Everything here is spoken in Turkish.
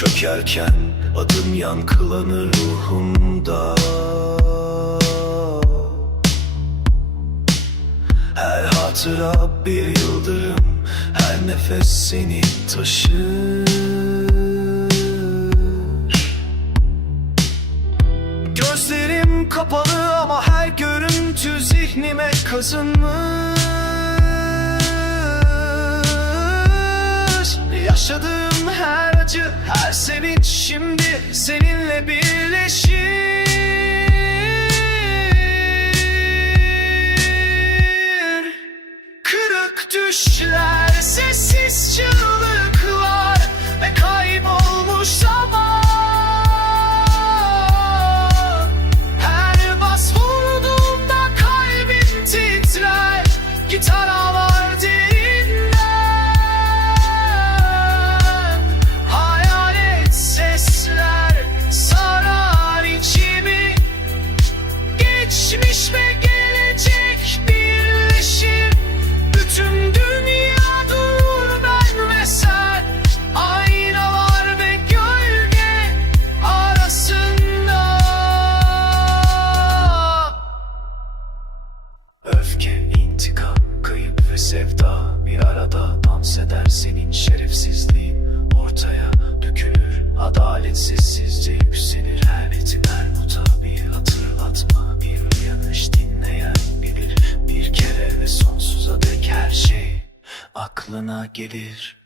Çökerken adım yankılanır ruhumda. Her hatıra bir yıldırım Her nefes seni taşır. Gözlerim kapalı ama her görüntü zihnime kazınmış. Yaşadığım her her sevinç şimdi seninle birleşir sevda Bir arada dans eder senin şerefsizliğin. Ortaya dökülür adalet sessizce yükselir Her ritim her nota bir hatırlatma Bir uyanış dinleyen bilir. Bir kere ve sonsuza dek her şey aklına gelir